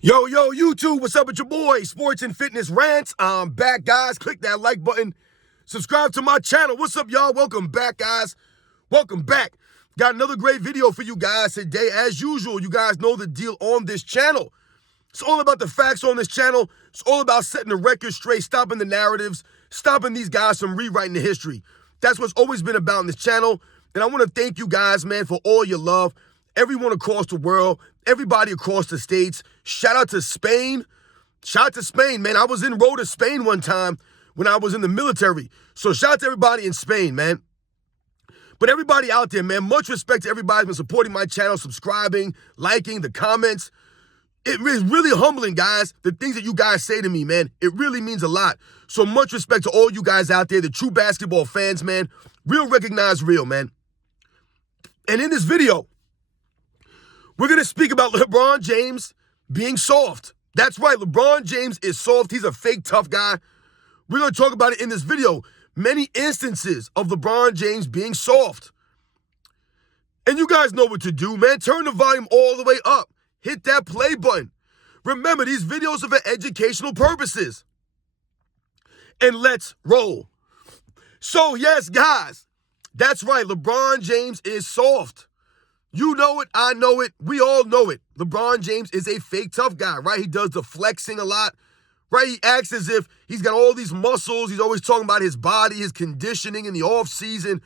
Yo, YouTube, what's up with your boy? Sports and Fitness Rants. I'm back, guys. Click that like button. Subscribe to my channel. What's up, y'all? Welcome back, guys. Welcome back. Got another great video for you guys today. As usual, you guys know the deal on this channel. It's all about the facts on this channel. It's all about setting the record straight, stopping the narratives, stopping these guys from rewriting the history. That's what's always been about on this channel. And I want to thank you guys, man, for all your love. Everyone across the world, everybody across the states. Shout out to Spain. Shout out to Spain, man. I was in road to Spain one time when I was in the military. So shout out to everybody in Spain, man. But everybody out there, man, much respect to everybody who's been supporting my channel, subscribing, liking, the comments. It is really humbling, guys, the things that you guys say to me, man. It really means a lot. So much respect to all you guys out there, the true basketball fans, man. Real recognize real, man. And in this video, we're going to speak about LeBron James being soft. That's right, LeBron James is soft. He's a fake tough guy. We're going to talk about it in this video. Many instances of LeBron James being soft. And you guys know what to do, man. Turn the volume all the way up. Hit that play button. Remember, these videos are for educational purposes. And let's roll. So, yes, guys, that's right. LeBron James is soft. You know it, I know it, we all know it. LeBron James is a fake tough guy, right? He does the flexing a lot, right? He acts as if he's got all these muscles. He's always talking about his body, his conditioning in the offseason,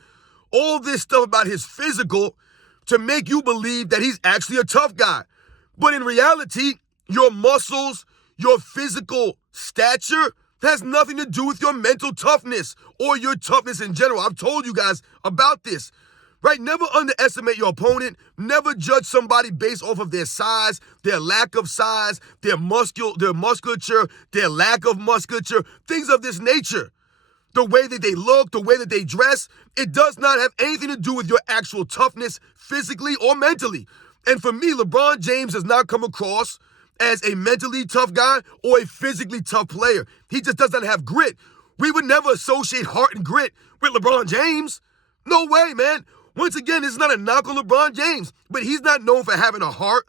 all this stuff about his physical to make you believe that he's actually a tough guy. But in reality, your muscles, your physical stature has nothing to do with your mental toughness or your toughness in general. I've told you guys about this. Right? Never underestimate your opponent. Never judge somebody based off of their size, their lack of size, their musculature, their lack of musculature, things of this nature. The way that they look, the way that they dress, it does not have anything to do with your actual toughness physically or mentally. And for me, LeBron James does not come across as a mentally tough guy or a physically tough player. He just does not have grit. We would never associate heart and grit with LeBron James. No way, man. Once again, this is not a knock on LeBron James, but he's not known for having a heart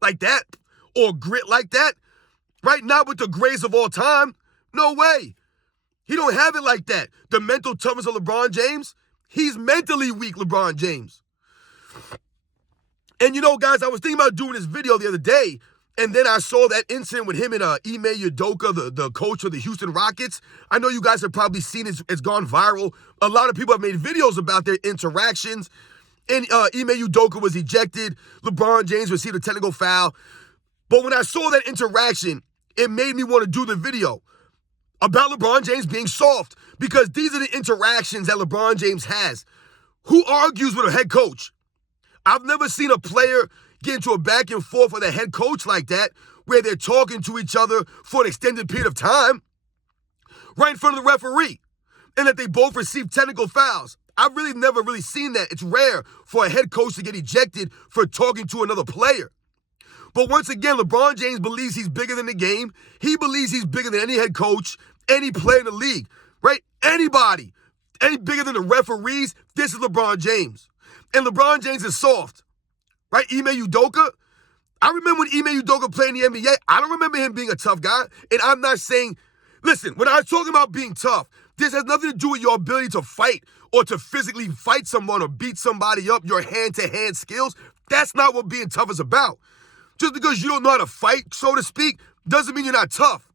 like that or grit like that, right? Not with the greatest of all time. No way. He don't have it like that. The mental toughness of LeBron James, he's mentally weak, LeBron James. And you know, guys, I was thinking about doing this video the other day, and then I saw that incident with him and Ime Udoka, the coach of the Houston Rockets. I know you guys have probably seen it. It's gone viral. A lot of people have made videos about their interactions. And Ime Udoka was ejected. LeBron James received a technical foul. But when I saw that interaction, it made me want to do the video about LeBron James being soft, because these are the interactions that LeBron James has. Who argues with a head coach? I've never seen a player get into a back and forth with a head coach like that, where they're talking to each other for an extended period of time, right in front of the referee, and that they both receive technical fouls. I've really never really seen that. It's rare for a head coach to get ejected for talking to another player. But once again, LeBron James believes he's bigger than the game. He believes he's bigger than any head coach, any player in the league, right? Anybody, any bigger than the referees, this is LeBron James. And LeBron James is soft. Right, Ime Udoka? I remember when Ime Udoka played in the NBA, I don't remember him being a tough guy. And I'm not saying, listen, when I'm talking about being tough, this has nothing to do with your ability to fight or to physically fight someone or beat somebody up, your hand-to-hand skills. That's not what being tough is about. Just because you don't know how to fight, so to speak, doesn't mean you're not tough.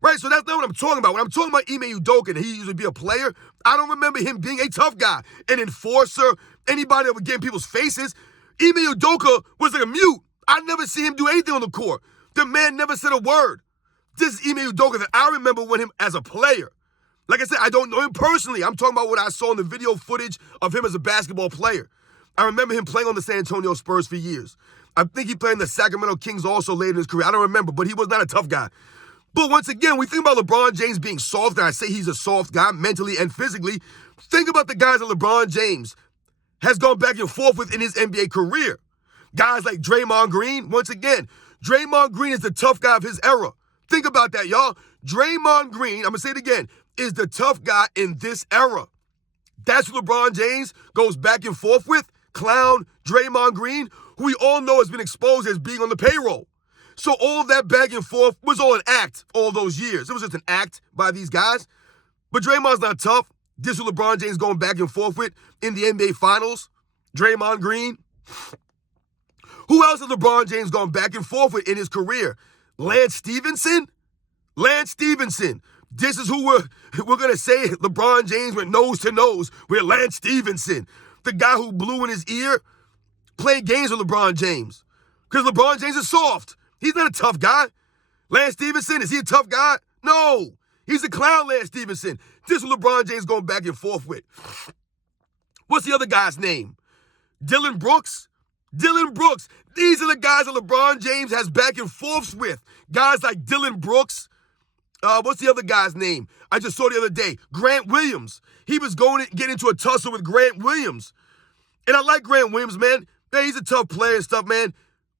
Right, so that's not what I'm talking about. When I'm talking about Ime Udoka and he used to be a player, I don't remember him being a tough guy, an enforcer, anybody that would get in people's faces. Ime Udoka was like a mute. I never see him do anything on the court. The man never said a word. This is Ime Udoka that I remember with him as a player. Like I said, I don't know him personally. I'm talking about what I saw in the video footage of him as a basketball player. I remember him playing on the San Antonio Spurs for years. I think he played in the Sacramento Kings also later in his career. I don't remember, but he was not a tough guy. But once again, we think about LeBron James being soft, and I say he's a soft guy mentally and physically. Think about the guys that LeBron James has gone back and forth with in his NBA career. Guys like Draymond Green, once again, Draymond Green is the tough guy of his era. Think about that, y'all. Draymond Green, I'm going to say it again, is the tough guy in this era. That's what LeBron James goes back and forth with. Clown Draymond Green, who we all know has been exposed as being on the payroll. So all that back and forth was all an act all those years. It was just an act by these guys. But Draymond's not tough. This is LeBron James going back and forth with in the NBA Finals. Draymond Green. Who else has LeBron James gone back and forth with in his career? Lance Stevenson? Lance Stevenson. This is who we're going to say LeBron James went nose to nose with Lance Stevenson. The guy who blew in his ear, playing games with LeBron James. Because LeBron James is soft. He's not a tough guy. Lance Stevenson, is he a tough guy? No. He's a clown, Lance Stevenson. This is LeBron James going back and forth with. What's the other guy's name? Dylan Brooks? Dylan Brooks. These are the guys that LeBron James has back and forths with. Guys like Dylan Brooks. What's the other guy's name? I just saw the other day. Grant Williams. He was going to get into a tussle with Grant Williams. And I like Grant Williams, man. Man, he's a tough player and stuff, man.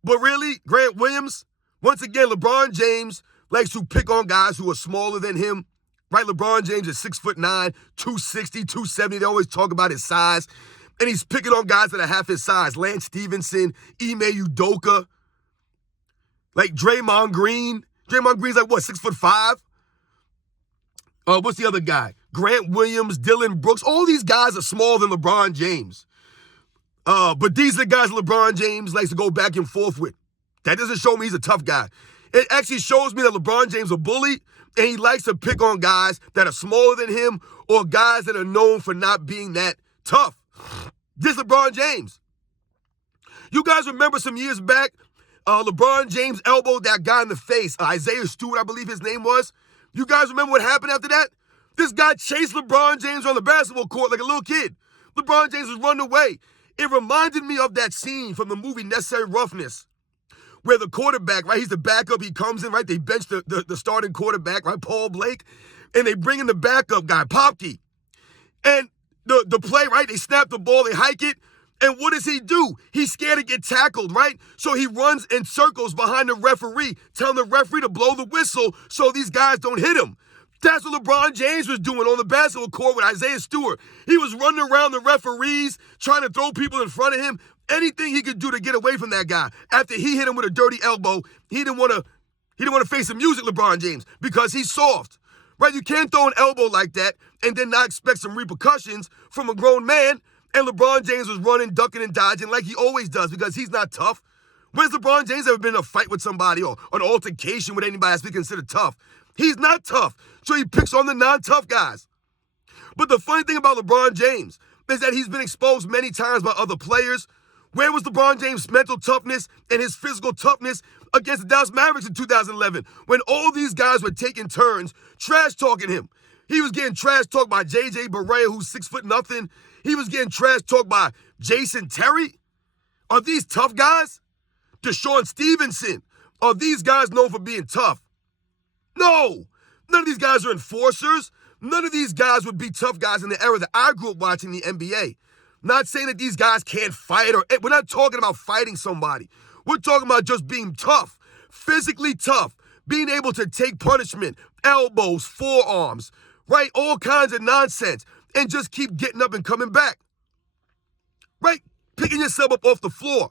But really, Grant Williams, once again, LeBron James likes to pick on guys who are smaller than him. Right? LeBron James is 6'9", 260, 270. They always talk about his size. And he's picking on guys that are half his size. Lance Stevenson, Ime Udoka, like Draymond Green. Draymond Green's like, what, 6'5"? What's the other guy? Grant Williams, Dylan Brooks. All these guys are smaller than LeBron James. But these are the guys LeBron James likes to go back and forth with. That doesn't show me he's a tough guy. It actually shows me that LeBron James is a bully, and he likes to pick on guys that are smaller than him or guys that are known for not being that tough. This is LeBron James. You guys remember some years back, LeBron James elbowed that guy in the face, Isaiah Stewart, I believe his name was. You guys remember what happened after that? This guy chased LeBron James on the basketball court like a little kid. LeBron James was running away. It reminded me of that scene from the movie Necessary Roughness, where the quarterback, right, he's the backup, he comes in, right, they bench the starting quarterback, right, Paul Blake, and they bring in the backup guy, Popke. And the play, right, they snap the ball, they hike it, and what does he do? He's scared to get tackled, right? So he runs in circles behind the referee, telling the referee to blow the whistle so these guys don't hit him. That's what LeBron James was doing on the basketball court with Isaiah Stewart. He was running around the referees, trying to throw people in front of him. Anything he could do to get away from that guy. After he hit him with a dirty elbow, he didn't want to face the music, LeBron James, because he's soft. Right? You can't throw an elbow like that and then not expect some repercussions from a grown man. And LeBron James was running, ducking, and dodging like he always does because he's not tough. When's LeBron James ever been in a fight with somebody or an altercation with anybody that's been considered tough? He's not tough, so he picks on the non-tough guys. But the funny thing about LeBron James is that he's been exposed many times by other players. Where was LeBron James' mental toughness and his physical toughness against the Dallas Mavericks in 2011 when all these guys were taking turns trash-talking him? He was getting trash-talked by J.J. Barea, who's 6'0". He was getting trash-talked by Jason Terry. Are these tough guys? Deshaun Stevenson. Are these guys known for being tough? No. None of these guys are enforcers. None of these guys would be tough guys in the era that I grew up watching the NBA. Not saying that these guys can't fight, or we're not talking about fighting somebody. We're talking about just being tough, physically tough, being able to take punishment, elbows, forearms, right? All kinds of nonsense, and just keep getting up and coming back, right? Picking yourself up off the floor.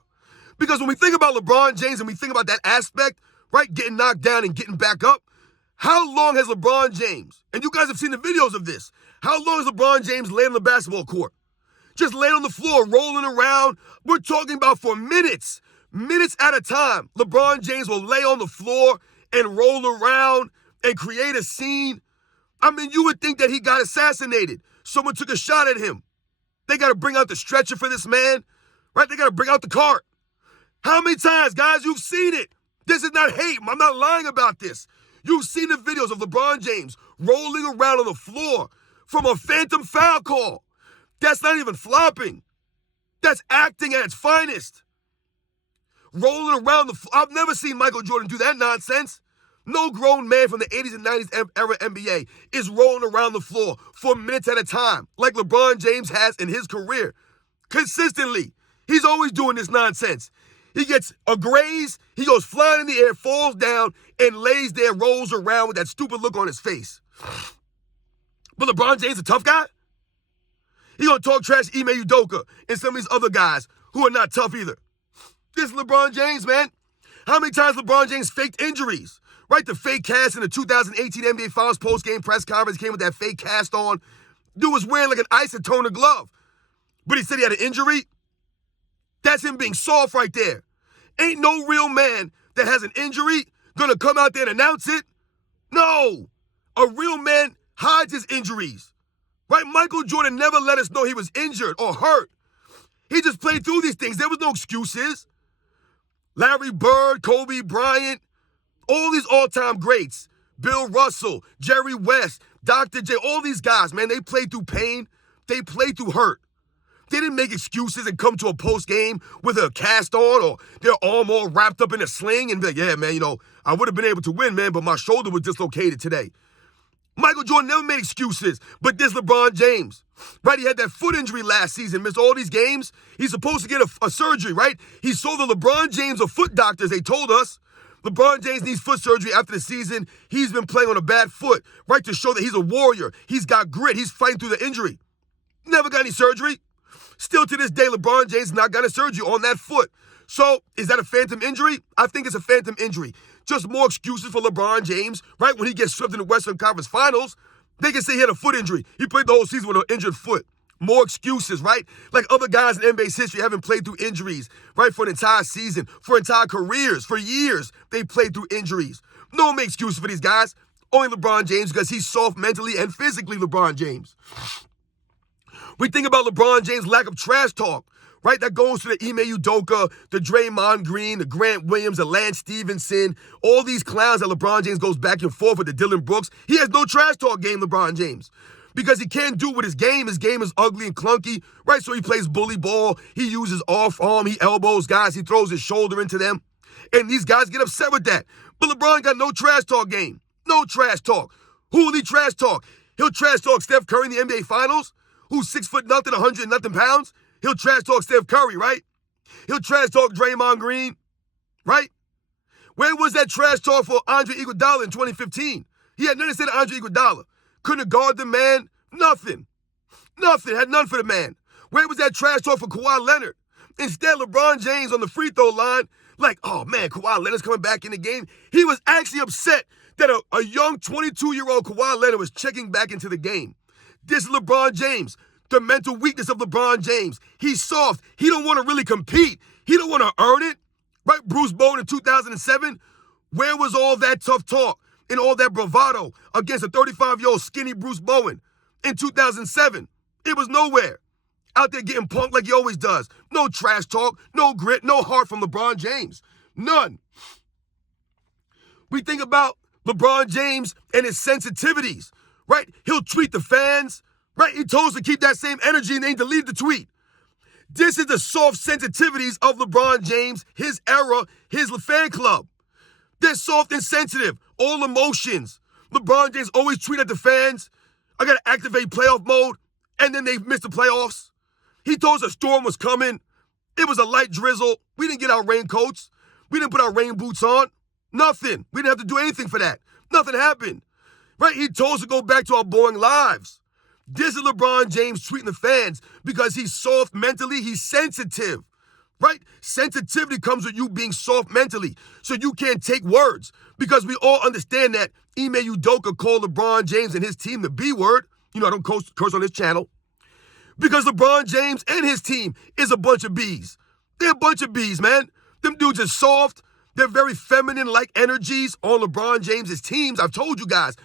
Because when we think about LeBron James and we think about that aspect, right, getting knocked down and getting back up, how long has LeBron James, and you guys have seen the videos of this, how long has LeBron James laid on the basketball court? Just laid on the floor, rolling around. We're talking about for minutes at a time. LeBron James will lay on the floor and roll around and create a scene. I mean, you would think that he got assassinated. Someone took a shot at him. They got to bring out the stretcher for this man, right? They got to bring out the cart. How many times, guys, you've seen it? This is not hate. I'm not lying about this. You've seen the videos of LeBron James rolling around on the floor from a phantom foul call. That's not even flopping. That's acting at its finest. Rolling around the floor. I've never seen Michael Jordan do that nonsense. No grown man from the 80s and 90s era NBA is rolling around the floor for minutes at a time like LeBron James has in his career. Consistently. He's always doing this nonsense. He gets a graze, he goes flying in the air, falls down, and lays there, rolls around with that stupid look on his face. But LeBron James a tough guy? He gonna talk trash Ime Udoka and some of these other guys who are not tough either. This is LeBron James, man. How many times LeBron James faked injuries? Right, the fake cast in the 2018 NBA Finals post-game press conference came with that fake cast on. Dude was wearing like an isotoner glove. But he said he had an injury. That's him being soft right there. Ain't no real man that has an injury gonna come out there and announce it. No. A real man hides his injuries. Right? Michael Jordan never let us know he was injured or hurt. He just played through these things. There was no excuses. Larry Bird, Kobe Bryant, all these all-time greats, Bill Russell, Jerry West, Dr. J, all these guys, man, they played through pain. They played through hurt. They didn't make excuses and come to a post-game with a cast on or their arm all wrapped up in a sling and be like, yeah, man, I would have been able to win, man, but my shoulder was dislocated today. Michael Jordan never made excuses, but this LeBron James, right? He had that foot injury last season, missed all these games. He's supposed to get a surgery, right? He saw the LeBron James of foot doctors, they told us. LeBron James needs foot surgery after the season. He's been playing on a bad foot, right, to show that he's a warrior. He's got grit. He's fighting through the injury. Never got any surgery. Still to this day, LeBron James not got a surgery on that foot. So, is that a phantom injury? I think it's a phantom injury. Just more excuses for LeBron James, right? When he gets swept in the Western Conference Finals, they can say he had a foot injury. He played the whole season with an injured foot. More excuses, right? Like other guys in NBA's history haven't played through injuries, right? For an entire season, for entire careers, for years, they played through injuries. No one makes excuses for these guys. Only LeBron James because he's soft mentally and physically, LeBron James. We think about LeBron James' lack of trash talk, right? That goes to the Ime Udoka, the Draymond Green, the Grant Williams, the Lance Stevenson, all these clowns that LeBron James goes back and forth with, the Dylan Brooks. He has no trash talk game, LeBron James, because he can't do it with his game. His game is ugly and clunky, right? So he plays bully ball. He uses off arm. He elbows guys. He throws his shoulder into them. And these guys get upset with that. But LeBron got no trash talk game. No trash talk. Who will he trash talk? He'll trash talk Steph Curry in the NBA Finals, who's 6'0", 100 nothing pounds. He'll trash talk Steph Curry, right? He'll trash talk Draymond Green, right? Where was that trash talk for Andre Iguodala in 2015? He had nothing to say to Andre Iguodala. Couldn't guard the man. Nothing. Nothing. Had none for the man. Where was that trash talk for Kawhi Leonard? Instead, LeBron James on the free throw line, like, oh man, Kawhi Leonard's coming back in the game. He was actually upset that a young 22-year-old Kawhi Leonard was checking back into the game. This is LeBron James. The mental weakness of LeBron James. He's soft. He don't want to really compete. He don't want to earn it. Right? Bruce Bowen in 2007, where was all that tough talk and all that bravado against a 35-year-old skinny Bruce Bowen in 2007? It was nowhere. Out there getting punked like he always does. No trash talk, no grit, no heart from LeBron James. None. We think about LeBron James and his sensitivities, right? He'll tweet the fans, right? He told us to keep that same energy and then delete the tweet. This is the soft sensitivities of LeBron James, his era, his fan club. They're soft and sensitive, all emotions. LeBron James always tweet at the fans, I got to activate playoff mode, and then they miss the playoffs. He told us a storm was coming. It was a light drizzle. We didn't get our raincoats. We didn't put our rain boots on. Nothing. We didn't have to do anything for that. Nothing happened. Right? He told us to go back to our boring lives. This is LeBron James tweeting the fans because he's soft mentally. He's sensitive. Right? Sensitivity comes with you being soft mentally. So you can't take words because we all understand that Ime Udoka called LeBron James and his team the B word. I don't curse on this channel. Because LeBron James and his team is a bunch of bees. They're a bunch of bees, man. Them dudes are soft. They're very feminine-like energies on LeBron James's teams. I've told you guys.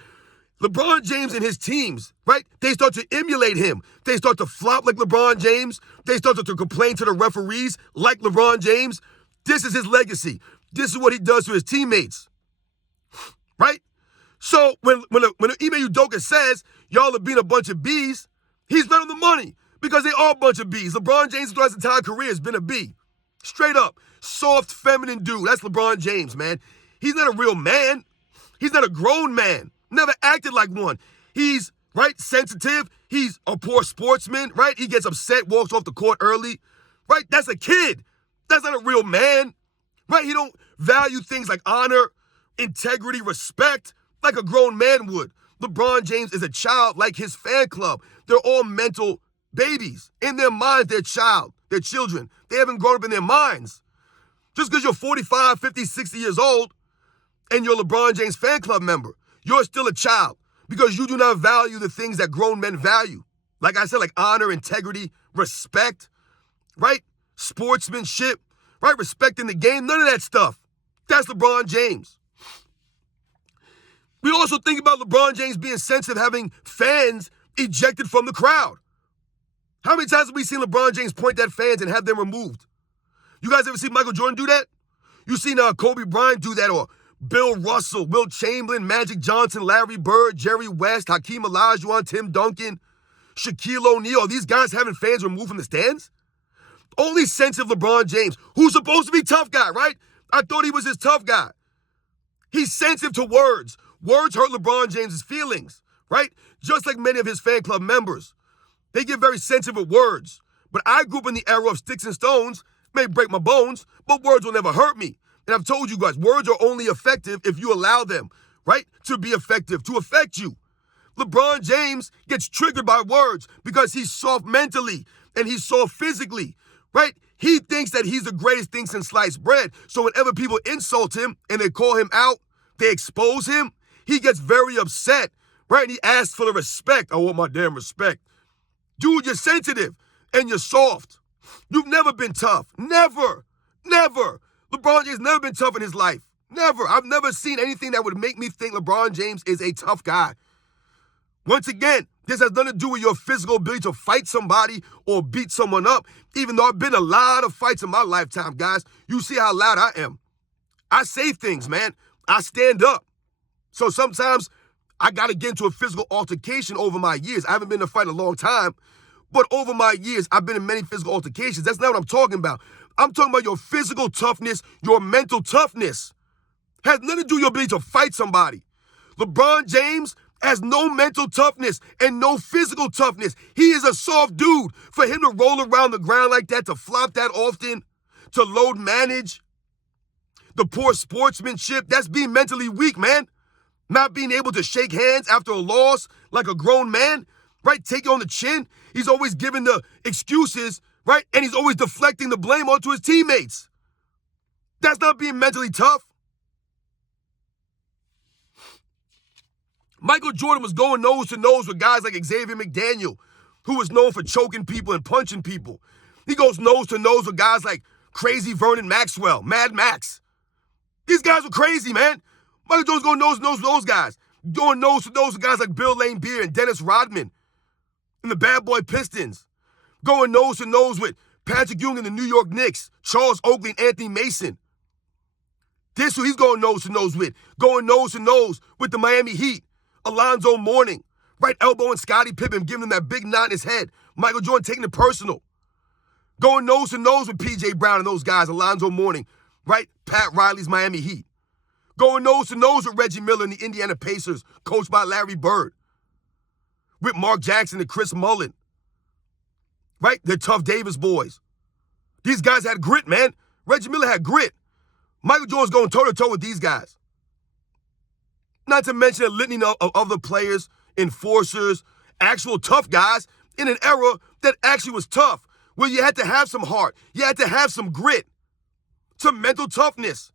LeBron James and his teams, right? They start to emulate him. They start to flop like LeBron James. They start to complain to the referees like LeBron James. This is his legacy. This is what he does to his teammates, right? So when Ime Udoka says, y'all are being a bunch of bees, he's right on the money because they are a bunch of bees. LeBron James throughout his entire career has been a bee. Straight up. Soft, feminine dude. That's LeBron James, man. He's not a real man. He's not a grown man. Never acted like one. He's, right, sensitive. He's a poor sportsman, right? He gets upset, walks off the court early, right? That's a kid. That's not a real man, right? He don't value things like honor, integrity, respect like a grown man would. LeBron James is a child like his fan club. They're all mental babies. In their minds, they're children. They haven't grown up in their minds. Just because you're 45, 50, 60 years old and you're a LeBron James fan club member, you're still a child because you do not value the things that grown men value. Like I said, like honor, integrity, respect, right? Sportsmanship, right? Respecting the game, none of that stuff. That's LeBron James. We also think about LeBron James being sensitive, having fans ejected from the crowd. How many times have we seen LeBron James point at fans and have them removed? You guys ever seen Michael Jordan do that? You seen Kobe Bryant do that, or Bill Russell, Will Chamberlain, Magic Johnson, Larry Bird, Jerry West, Hakeem Olajuwon, Tim Duncan, Shaquille O'Neal. These guys having fans removed from the stands? Only sensitive LeBron James, who's supposed to be tough guy, right? I thought he was this tough guy. He's sensitive to words. Words hurt LeBron James's feelings, right? Just like many of his fan club members. They get very sensitive with words. But I grew up in the era of sticks and stones, may break my bones, but words will never hurt me. And I've told you guys, words are only effective if you allow them, right, to be effective, to affect you. LeBron James gets triggered by words because he's soft mentally and he's soft physically, right? He thinks that he's the greatest thing since sliced bread. So whenever people insult him and they call him out, they expose him, he gets very upset, right? And he asks for the respect. I want my damn respect. Dude, you're sensitive and you're soft. You've never been tough. Never. Never. LeBron James never been tough in his life. Never. I've never seen anything that would make me think LeBron James is a tough guy. Once again, this has nothing to do with your physical ability to fight somebody or beat someone up, even though I've been in a lot of fights in my lifetime, guys. You see how loud I am. I say things, man. I stand up. So sometimes I got to get into a physical altercation over my years. I haven't been in a fight in a long time, but over my years, I've been in many physical altercations. That's not what I'm talking about. I'm talking about your physical toughness, your mental toughness. Has nothing to do with your ability to fight somebody. LeBron James has no mental toughness and no physical toughness. He is a soft dude. For him to roll around the ground like that, to flop that often, to load manage, the poor sportsmanship, that's being mentally weak, man. Not being able to shake hands after a loss like a grown man, right? Take it on the chin. He's always giving the excuses, right? And he's always deflecting the blame onto his teammates. That's not being mentally tough. Michael Jordan was going nose to nose with guys like Xavier McDaniel, who was known for choking people and punching people. He goes nose to nose with guys like crazy Vernon Maxwell, Mad Max. These guys were crazy, man. Michael Jordan's going nose to nose with those guys. Going nose to nose with guys like Bill Lane Beer and Dennis Rodman and the Bad Boy Pistons. Going nose to nose with Patrick Ewing and the New York Knicks, Charles Oakley and Anthony Mason. This who he's going nose to nose with. Going nose to nose with the Miami Heat, Alonzo Mourning, right elbow and Scottie Pippen, giving him that big knot in his head. Michael Jordan taking it personal. Going nose to nose with P.J. Brown and those guys, Alonzo Mourning, right? Pat Riley's Miami Heat. Going nose to nose with Reggie Miller and the Indiana Pacers, coached by Larry Bird. With Mark Jackson and Chris Mullin. Right? The Tough Davis boys. These guys had grit, man. Reggie Miller had grit. Michael Jordan's going toe-to-toe with these guys. Not to mention a litany of other players, enforcers, actual tough guys in an era that actually was tough, where you had to have some heart. You had to have some grit, some mental toughness.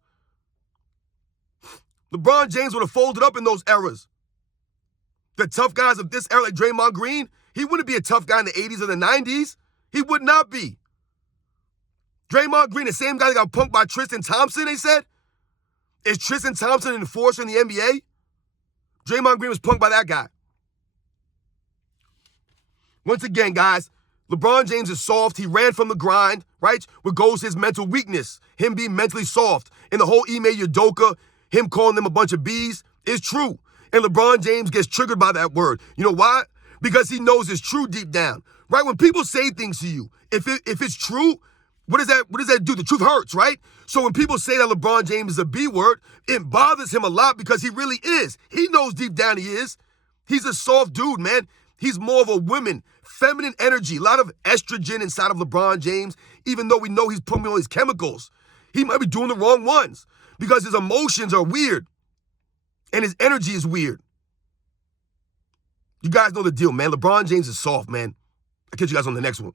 LeBron James would have folded up in those eras. The tough guys of this era, like Draymond Green, he wouldn't be a tough guy in the 80s or the 90s. He would not be. Draymond Green, the same guy that got punked by Tristan Thompson, they said? Is Tristan Thompson an enforcer in the NBA? Draymond Green was punked by that guy. Once again, guys, LeBron James is soft. He ran from the grind, right? What goes his mental weakness, him being mentally soft. And the whole Ime Udoka, him calling them a bunch of bees, is true. And LeBron James gets triggered by that word. You know why? Because he knows it's true deep down, right? When people say things to you, if it's true, what does that do? The truth hurts, right? So when people say that LeBron James is a B word, it bothers him a lot because he really is. He knows deep down he is. He's a soft dude, man. He's more of a woman, feminine energy, a lot of estrogen inside of LeBron James, even though we know he's putting all these chemicals. He might be doing the wrong ones because his emotions are weird and his energy is weird. You guys know the deal, man. LeBron James is soft, man. I'll catch you guys on the next one.